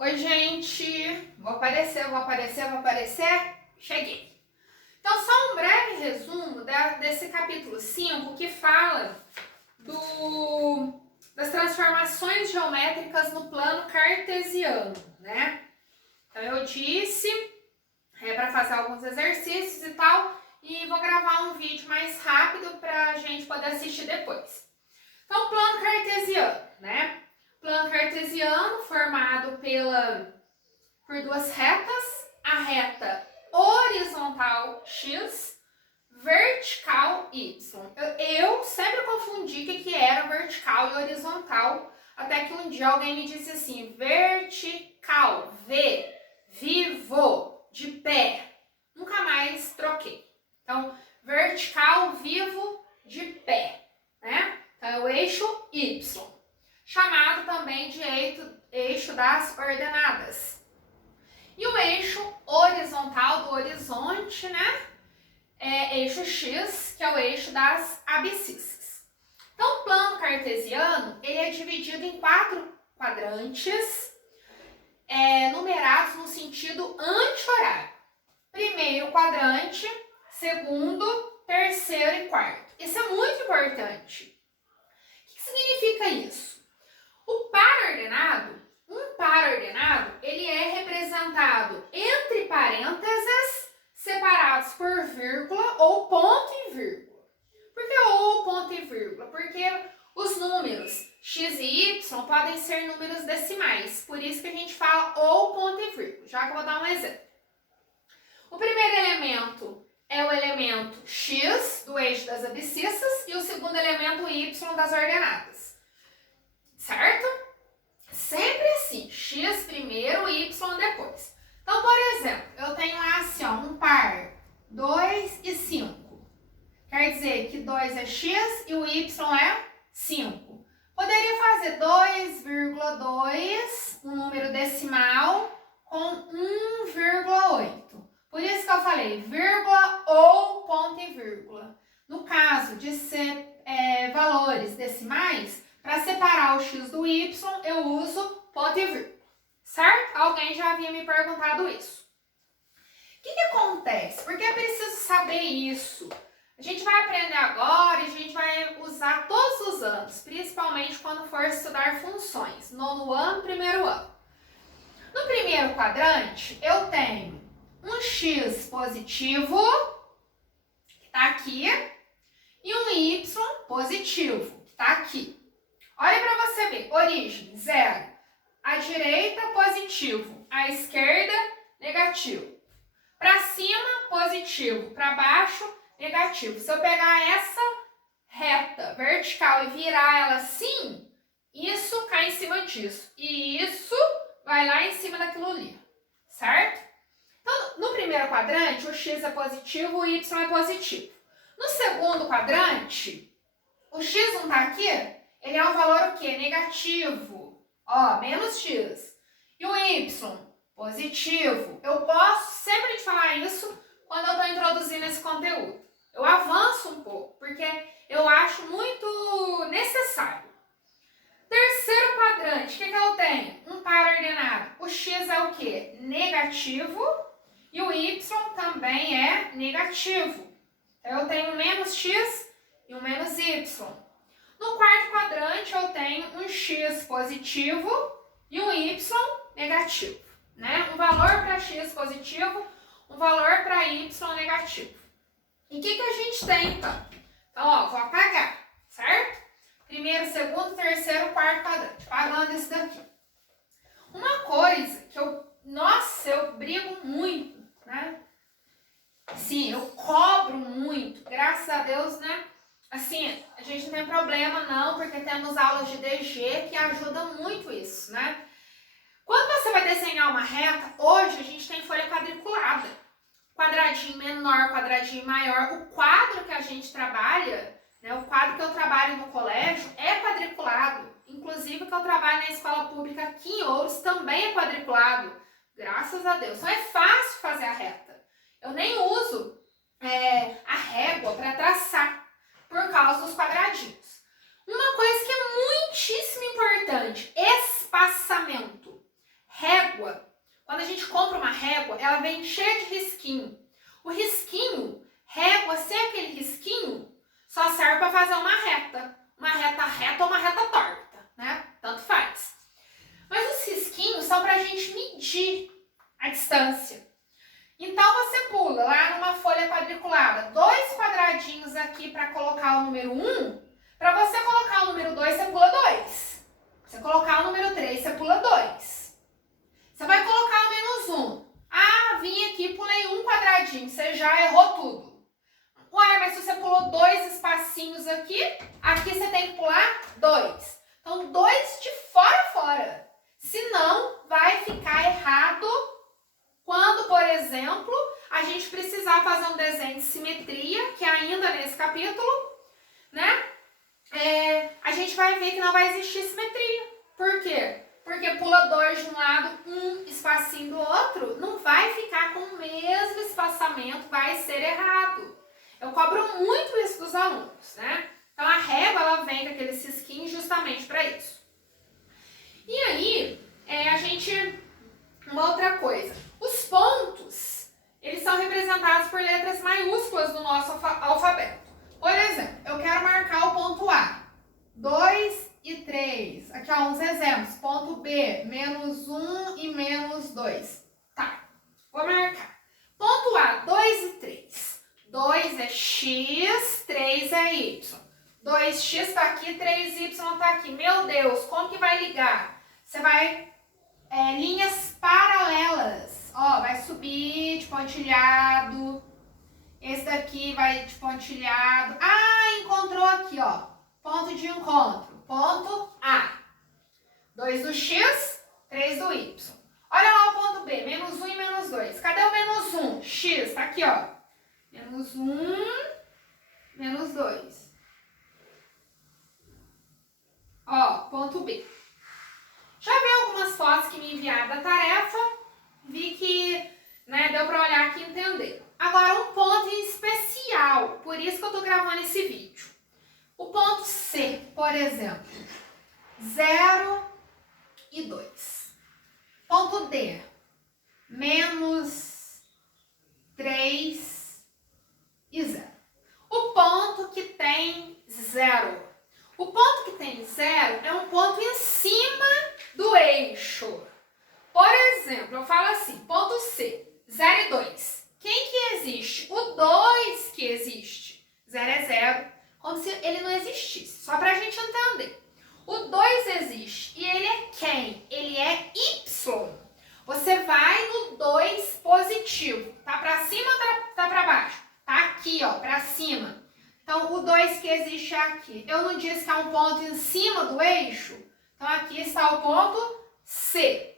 Oi, gente! Vou aparecer. Cheguei! Então, só um breve resumo desse capítulo 5 que fala das transformações geométricas no plano cartesiano, né? Então, eu disse para fazer alguns exercícios e tal, e vou gravar um vídeo mais rápido para a gente poder assistir depois. Então, plano cartesiano, né? Plano cartesiano formado por duas retas, a reta horizontal x, vertical y. Eu sempre confundi o que era vertical e horizontal, até que um dia alguém me disse assim, vertical, vivo, de pé. Nunca mais troquei. Então, vertical, vivo, de pé, né? Então, é o eixo y, chamado também de eixo das ordenadas. E o eixo horizontal do horizonte, né? É eixo x, que é o eixo das abscissas. Então, o plano cartesiano, ele é dividido em 4 quadrantes, numerados no sentido anti-horário. Primeiro quadrante, segundo, terceiro e quarto. Isso é muito importante. O que significa isso? Um par ordenado, ele é representado entre parênteses, separados por vírgula ou ponto e vírgula. Por que ou ponto e vírgula? Porque os números x e y podem ser números decimais, por isso que a gente fala ou ponto e vírgula, já que eu vou dar um exemplo. O primeiro elemento é o elemento x do eixo das abscissas e o segundo elemento y das ordenadas. Certo? Sempre assim, x primeiro, y depois. Então, por exemplo, eu tenho lá assim, ó, um par 2 e 5. Quer dizer que 2 é x e o y é 5. Poderia fazer 2,2, um número decimal, com 1,8. Por isso que eu falei vírgula ou ponto e vírgula. No caso de ser valores decimais, para separar o x do y, eu uso ponto e vírgula, certo? Alguém já havia me perguntado isso. O que acontece? Porque é preciso saber isso. A gente vai aprender agora e a gente vai usar todos os anos, principalmente quando for estudar funções, nono ano, primeiro ano. No primeiro quadrante, eu tenho um x positivo, que está aqui, e um y positivo, que está aqui. Olha para você ver, origem, 0. À direita, positivo. À esquerda, negativo. Para cima, positivo. Para baixo, negativo. Se eu pegar essa reta vertical e virar ela assim, isso cai em cima disso. E isso vai lá em cima daquilo ali. Certo? Então, no primeiro quadrante, o x é positivo, o y é positivo. No segundo quadrante, o x não está aqui? Ele é um valor o quê? Negativo. Ó, menos x. E o y? Positivo. Eu posso sempre te falar isso quando eu estou introduzindo esse conteúdo. Eu avanço um pouco, porque eu acho muito necessário. Terceiro quadrante, o que eu tenho? Um par ordenado. O x é o quê? Negativo. E o y também é negativo. Então, eu tenho um menos x e um menos y. No quarto quadrante, eu tenho um x positivo e um y negativo, né? Um valor para x positivo, um valor para y negativo. E o que a gente tem, então? Então, ó, vou apagar, certo? Primeiro, segundo, terceiro, quarto quadrante. Apagando esse daqui. Uma coisa que eu brigo muito, né? Sim, eu cobro muito, graças a Deus, né? Assim, a gente não tem problema não, porque temos aulas de DG que ajudam muito isso, né? Quando você vai desenhar uma reta, hoje a gente tem folha quadriculada. Quadradinho menor, quadradinho maior. O quadro que a gente trabalha, né, o quadro que eu trabalho no colégio é quadriculado. Inclusive o que eu trabalho na escola pública aqui em Ouros também é quadriculado. Graças a Deus. Então é fácil fazer a reta. Eu nem uso a régua para traçar, por causa dos quadradinhos. Uma coisa que é muitíssimo importante, espaçamento. Régua régua, ela vem cheia de risquinho. O risquinho, régua, sem aquele risquinho, só serve para fazer uma reta. Uma reta reta ou uma reta torta, né? Tanto faz. Mas os risquinhos são para a gente medir a distância. Então, você pula lá numa folha quadriculada, 2 quadradinhos aqui para colocar o número 1. Para você colocar o número 2, você pula 2. Você colocar o número 3, você pula 2. Você vai colocar o menos 1. Ah, vim aqui, pulei 1 quadradinho, você já errou tudo. Ué, mas se você pulou 2 espacinhos aqui, aqui você tem que pular 2. Então, 2 de fora a fora. Senão, vai ficar errado quando, por exemplo, a gente precisar fazer um desenho de simetria, que ainda nesse capítulo, né? A gente vai ver que não vai existir simetria. Por quê? Porque pula 2 de um lado, 1 espacinho do outro, não vai ficar com o mesmo espaçamento, vai ser errado. Eu cobro muito isso dos alunos, né? Então, a régua, ela vem com aqueles cisquinhos justamente para isso. E aí, uma outra coisa. Os pontos, eles são representados por letras maiúsculas no nosso alfabeto. Por exemplo, eu quero marcar o ponto A. 2 e 3. Aqui, ó, uns exemplos. Ponto B, menos 1 e menos 2. Tá, vou marcar. Ponto A, 2 e 3. 2 é X, 3 é Y. 2x está aqui, 3y está aqui. Meu Deus, como que vai ligar? Você vai... linhas paralelas. Ó, vai subir de pontilhado. Esse daqui vai de pontilhado. Ah, encontrou aqui, ó. Ponto de encontro. Ponto A. 2 do X, 3 do Y. Olha lá o ponto B. Menos 1 e menos 2. Cadê o menos 1? X, tá aqui, ó. Menos 1, menos 2. Ó, ponto B. Já vi algumas fotos que me enviaram da tarefa. Vi que, né, deu pra olhar aqui e entender. Agora, um ponto em especial. Por isso que eu tô gravando esse vídeo. O ponto C, por exemplo. 0 e 2. Ponto D. Menos 3 e 0. O ponto que tem 0. O ponto que tem 0 é um ponto em cima do eixo. Por exemplo, eu falo assim, ponto C, 0 e 2. Quem que existe? O 2 que existe. 0 é 0, como se ele não existisse. Só pra gente entender. O 2 existe. E ele é quem? Ele é Y. Você vai no 2 positivo. Tá pra cima ou tá pra baixo? Tá aqui, ó, pra cima. Então, o 2 que existe é aqui. Eu não disse que é um ponto em cima do eixo? Então, aqui está o ponto C.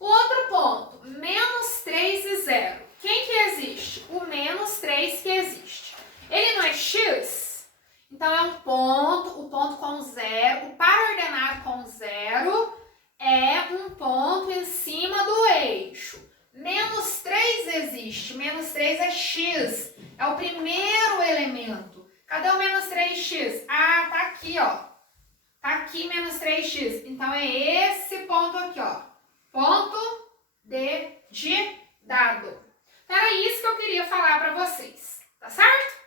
O outro ponto, menos 3 e 0. Quem que existe? O menos 3 que existe. Ele não é X? Então, é um ponto, o ponto com 0, o par ordenado com 0 é um ponto em cima do eixo. Menos 3 existe, menos 3 é X, é o primeiro elemento. Cadê o menos 3x? Ah, tá aqui, ó. Tá aqui menos 3x. Então, é esse ponto aqui, ó. Ponto D de dado. Então, era isso que eu queria falar para vocês, tá certo?